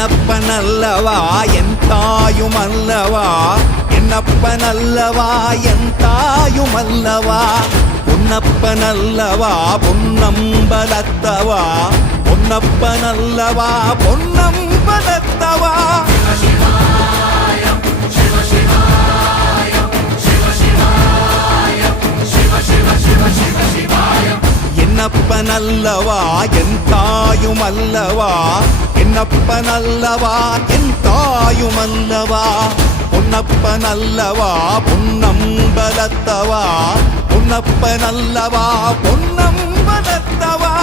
என்னப்பனல்லவா என் தாயுமல்லவா, என்னப்பனல்லவா என் தாயுமல்லவா, பொன்னப்பனல்லவா பொன்னம்பலத்தவா, பொன்னப்பனல்லவா பொன்னம்பலத்தவா. என்னப்பனல்லவா என் தாயுமல்லவா, என்னப்பனல்லவா என் தாயுமல்லவா, பொன்னப்பனல்லவா பொன்னம்பலத்தவா, பொன்னப்பனல்லவா பொன்னம்பலத்தவா.